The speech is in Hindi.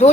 2